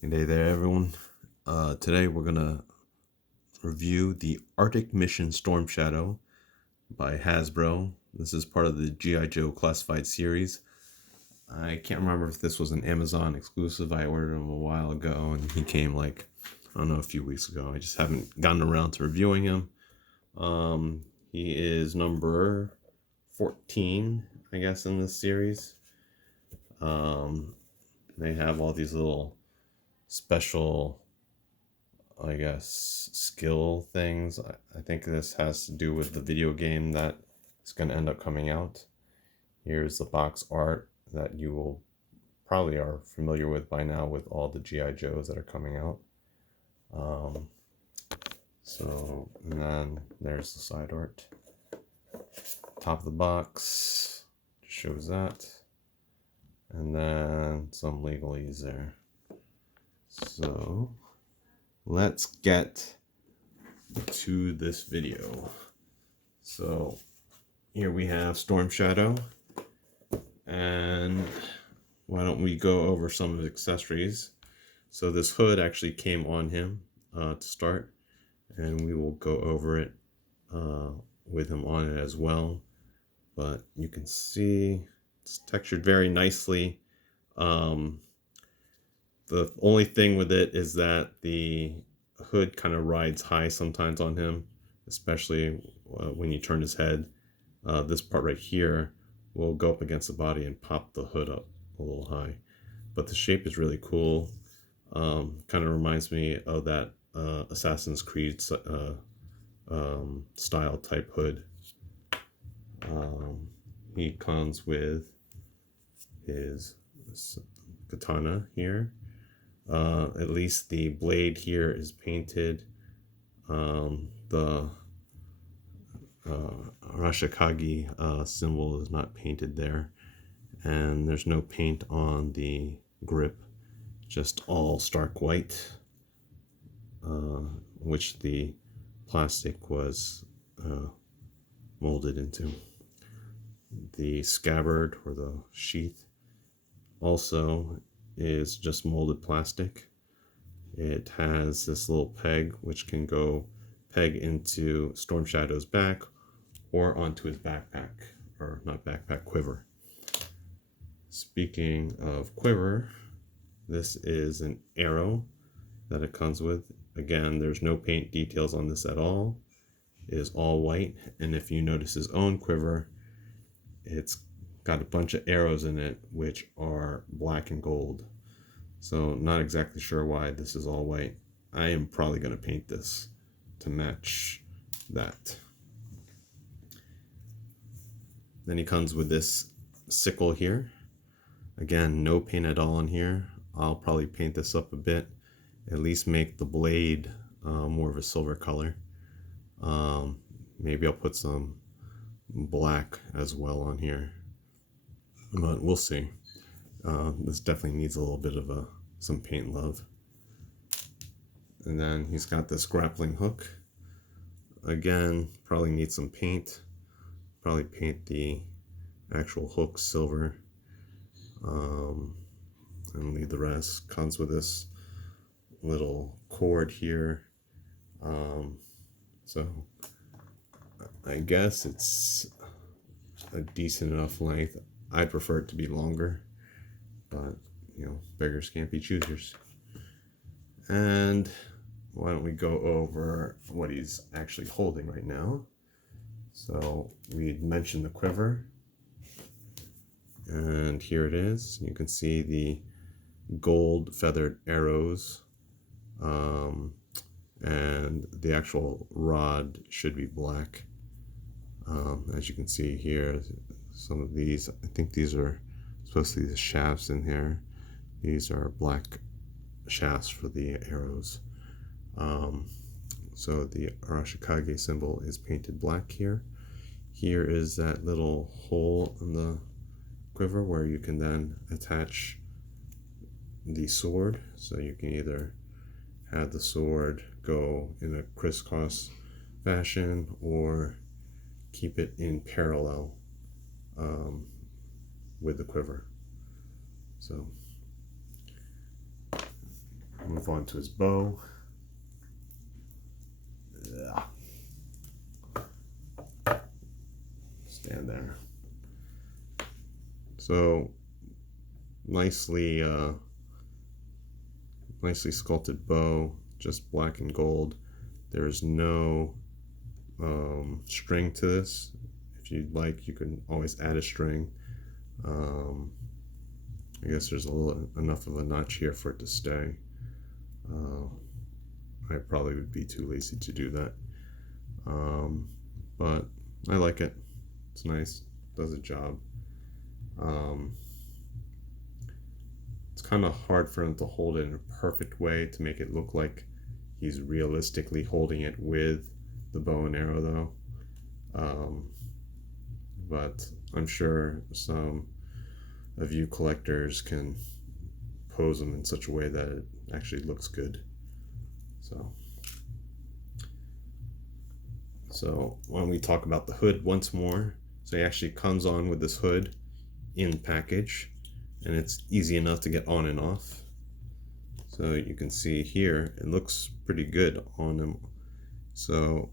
Good day there, everyone. Today we're gonna review the Arctic Mission Storm Shadow by Hasbro. This is part of the G.I. Joe Classified series. I can't remember if this was an Amazon exclusive. I ordered him a while ago and he came like, I don't know, a few weeks ago. I just haven't gotten around to reviewing him. He is number 14, I guess, in this series. They have all these little special, I guess, skill things. I think this has to do with the video game that is going to end up coming out. Here's the box art that you will probably are familiar with by now with all the G.I. Joes that are coming out. And then there's the side art. Top of the box shows that. And then some legalese there. So let's get to this video. So here we have Storm Shadow, and why don't we go over some of his accessories. So this hood actually came on him to start, and we will go over it with him on it as well. But you can see it's textured very nicely. The only thing with it is that the hood kind of rides high sometimes on him, especially when you turn his head. This part right here will go up against the body and pop the hood up a little high. But the shape is really cool. Kind of reminds me of that Assassin's Creed style type hood. He comes with his katana here. At least the blade here is painted. The Arashikage symbol is not painted there, and there's no paint on the grip, just all stark white, which the plastic was molded into. The scabbard, or the sheath, also is just molded plastic. It has this little peg which can go peg into Storm Shadow's back or onto his backpack, or not backpack, quiver. Speaking of quiver, this is an arrow that it comes with. Again, there's no paint details on this at all. It is all white, and if you notice his own quiver, it's got a bunch of arrows in it which are black and gold. So not exactly sure why this is all white. I am probably going to paint this to match that. Then he comes with this sickle here. Again, no paint at all on here. I'll probably paint this up a bit, at least make the blade more of a silver color. Maybe I'll put some black as well on here, but we'll see. This definitely needs a little bit of some paint love. And then he's got this grappling hook. Again, probably needs some paint. Probably paint the actual hook silver, and leave the rest. Comes with this little cord here. So I guess it's a decent enough length. I'd prefer it to be longer, but you know, beggars can't be choosers. And why don't we go over what he's actually holding right now. So we mentioned the quiver, and here it is. You can see the gold feathered arrows, and the actual rod should be black. As you can see here, some of these, I think these are supposed to be the shafts in here. These are black shafts for the arrows. So the Arashikage symbol is painted black here. Here is that little hole in the quiver where you can then attach the sword. So you can either have the sword go in a crisscross fashion or keep it in parallel with the quiver. So Move on to his bow. Stand there. So nicely sculpted bow, just black and gold. There's no string to this. If you'd like, you can always add a string. I guess there's enough of a notch here for it to stay. I probably would be too lazy to do that. But I like it. It's nice. Does a job. It's kind of hard for him to hold it in a perfect way to make it look like he's realistically holding it with the bow and arrow though. But I'm sure some of you collectors can pose them in such a way that it actually looks good. So when we talk about the hood once more, so he actually comes on with this hood in package, and it's easy enough to get on and off. So you can see here, it looks pretty good on him. So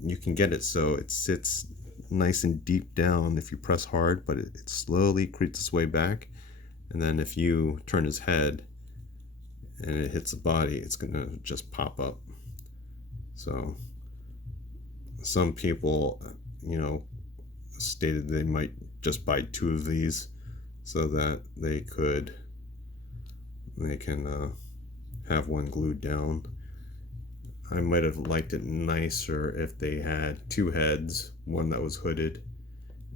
you can get it so it sits nice and deep down if you press hard, but it slowly creeps its way back. And then if you turn his head and it hits the body, it's gonna just pop up. So some people, stated they might just buy 2 of these so that they can have one glued down. I might have liked it nicer if they had 2 heads, one that was hooded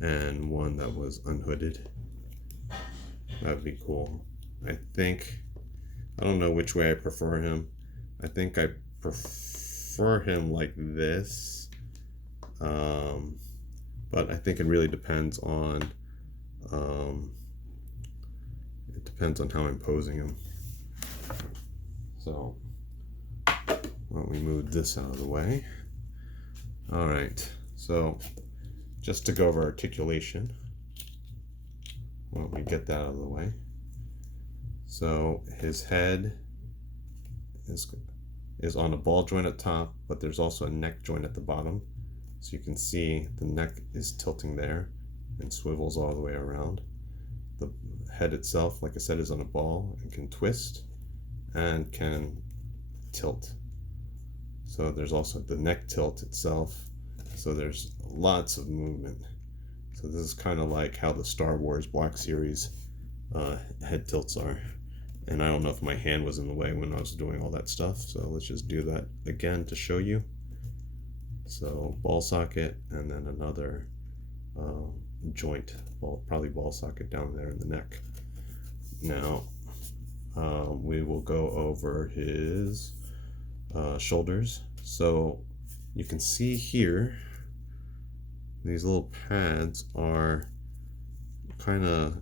and one that was unhooded. That would be cool. I don't know which way I prefer him. I think I prefer him like this. But I think it really depends on how I'm posing him. So why don't we move this out of the way? All right, so just to go over articulation, why don't we get that out of the way? So his head is on a ball joint at top, but there's also a neck joint at the bottom. So you can see the neck is tilting there and swivels all the way around. The head itself, like I said, is on a ball and can twist and can tilt. So there's also the neck tilt itself. So there's lots of movement. So this is kind of like how the Star Wars Black Series head tilts are. And I don't know if my hand was in the way when I was doing all that stuff. So let's just do that again to show you. So ball socket and then another joint, probably ball socket down there in the neck. Now we will go over his shoulders. So you can see here, these little pads are kind of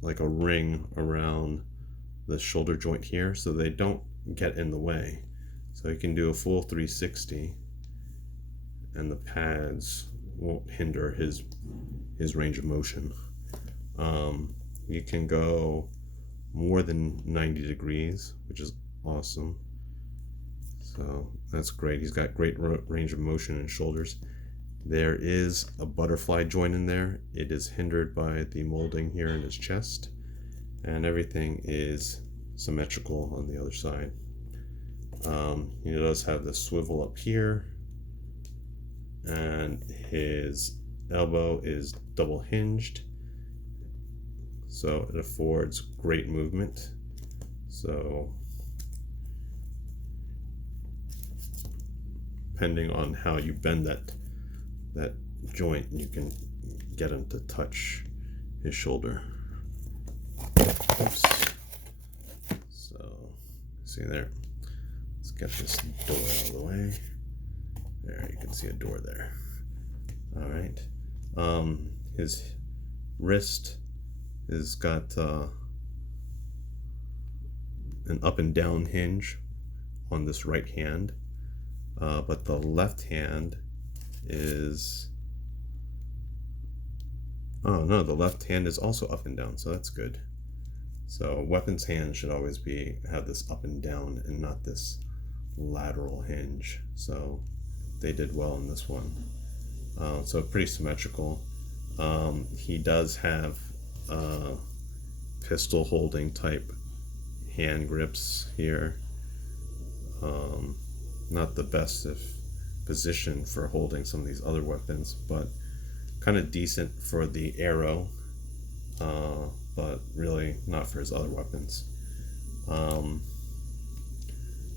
like a ring around the shoulder joint here, so they don't get in the way. So you can do a full 360 and the pads won't hinder his range of motion. You can go more than 90 degrees, which is awesome. So that's great. He's got great range of motion in shoulders. There is a butterfly joint in there. It is hindered by the molding here in his chest, and everything is symmetrical on the other side. He does have the swivel up here, and his elbow is double hinged, so it affords great movement. So depending on how you bend that joint, you can get him to touch his shoulder. Oops. So see there, let's get this door out of the way. There, you can see a door there. All right. His wrist has got an up and down hinge on this right hand, but the left hand is, oh no, the left hand is also up and down, so that's good. So weapons hand should always have this up and down and not this lateral hinge. So they did well in this one. So pretty symmetrical. He does have pistol holding type hand grips here. Not the best position for holding some of these other weapons, but kind of decent for the arrow, but really not for his other weapons.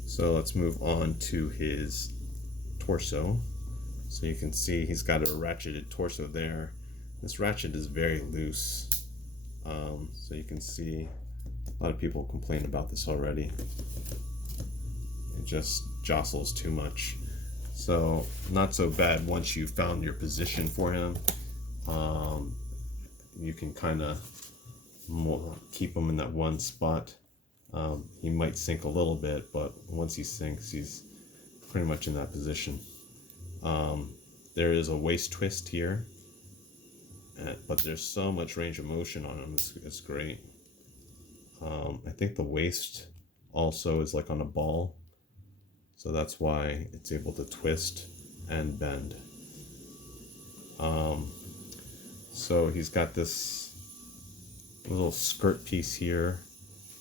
So let's move on to his torso. So you can see he's got a ratcheted torso there. This ratchet is very loose. So you can see a lot of people complain about this already. It just jostles too much. So not so bad once you've found your position for him. You can kind of keep him in that one spot. He might sink a little bit, but once he sinks, he's pretty much in that position. There is a waist twist here, but there's so much range of motion on him. It's great. I think the waist also is like on a ball, so that's why it's able to twist and bend. So he's got this little skirt piece here.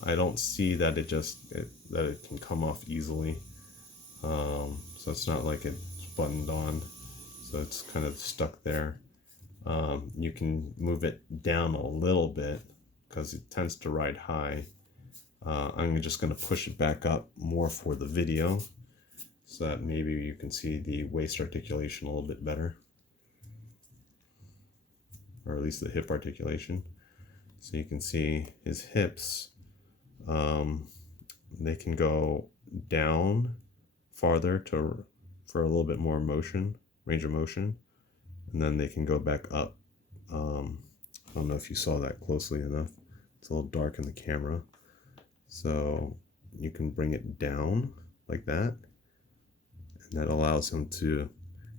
I don't see that it can come off easily. So it's not like it's buttoned on, so it's kind of stuck there. You can move it down a little bit because it tends to ride high. I'm just going to push it back up more for the video so that maybe you can see the waist articulation a little bit better, or at least the hip articulation. So you can see his hips, they can go down farther for a little bit more range of motion, and then they can go back up. I don't know if you saw that closely enough. It's a little dark in the camera. So you can bring it down like that, and that allows him to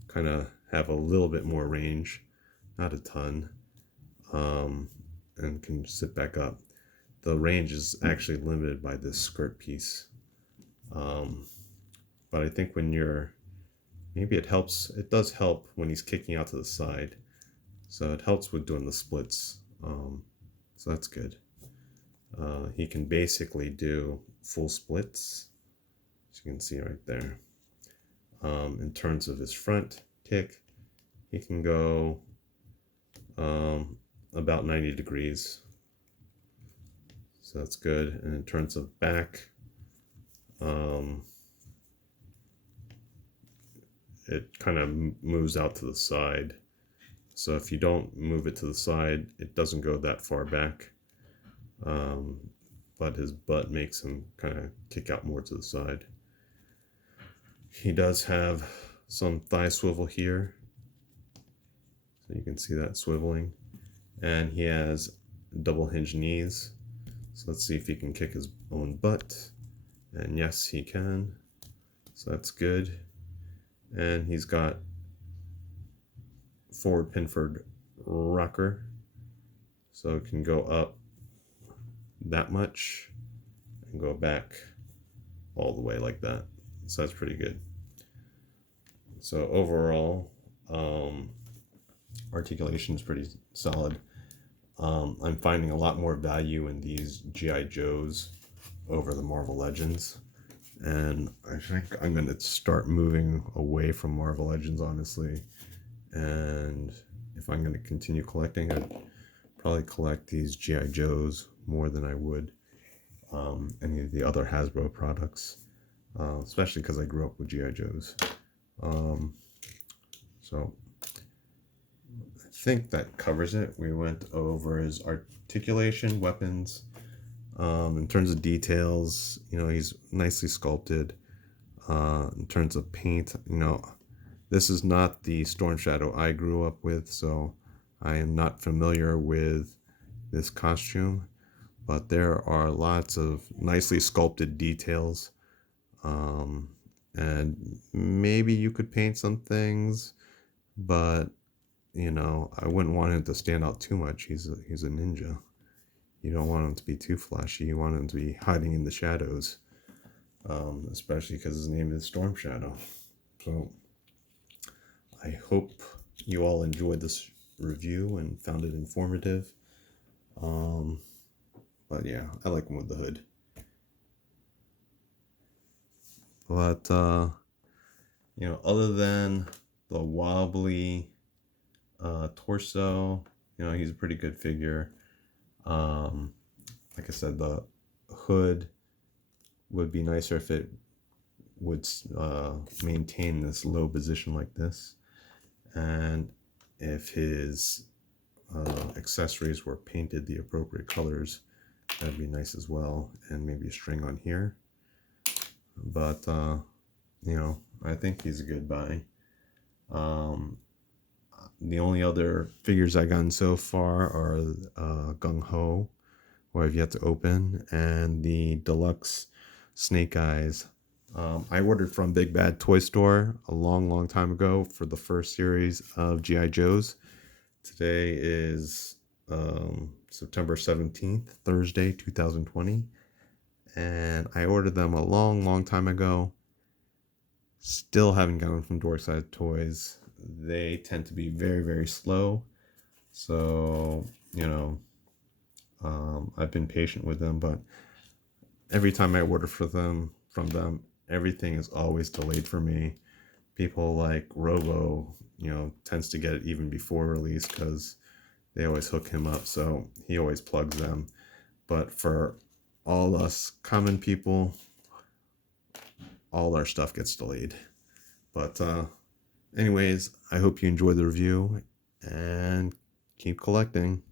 kind of have a little bit more range, not a ton, and can sit back up. The range is actually limited by this skirt piece. But I think maybe it does help when he's kicking out to the side. So it helps with doing the splits. So that's good. He can basically do full splits, as you can see right there. In terms of his front kick, he can go about 90 degrees. So that's good. And in terms of back, it kind of moves out to the side. So if you don't move it to the side, it doesn't go that far back. But his butt makes him kind of kick out more to the side. He does have some thigh swivel here. So you can see that swiveling. And he has double hinge knees. So let's see if he can kick his own butt. And yes, he can. So that's good. And he's got forward pinford rocker. So it can go up that much and go back all the way like that. So that's pretty good. So overall, articulation is pretty solid. I'm finding a lot more value in these G.I. Joes over the Marvel Legends, and I think I'm going to start moving away from Marvel Legends, honestly. And if I'm going to continue collecting, I'd probably collect these G.I. Joes more than I would any of the other Hasbro products, especially because I grew up with G.I. Joes. So I think that covers it. We went over his articulation, weapons. In terms of details, he's nicely sculpted. In terms of paint, this is not the Storm Shadow I grew up with, so I am not familiar with this costume, but there are lots of nicely sculpted details. And maybe you could paint some things, but I wouldn't want him to stand out too much. He's a ninja. You don't want him to be too flashy. You want him to be hiding in the shadows, especially because his name is Storm Shadow. So I hope you all enjoyed this review and found it informative. But yeah, I like him with the hood. But other than the wobbly torso, he's a pretty good figure. Like I said, the hood would be nicer if it would maintain this low position like this, and if his accessories were painted the appropriate colors, that'd be nice as well, and maybe a string on here. But I think he's a good buy. The only other figures I've gotten so far are Gung Ho, who I've yet to open, and the deluxe Snake Eyes. I ordered from Big Bad Toy Store a long time ago for the first series of G.I. Joes. Today is September 17th, Thursday, 2020. And I ordered them a long time ago. Still haven't gotten them from Dorkside Toys. They tend to be very slow. So, I've been patient with them, but every time I order from them, everything is always delayed for me. People like Robo, tends to get it even before release because they always hook him up, so he always plugs them. But for all us common people, all our stuff gets delayed. But anyways, I hope you enjoyed the review and keep collecting.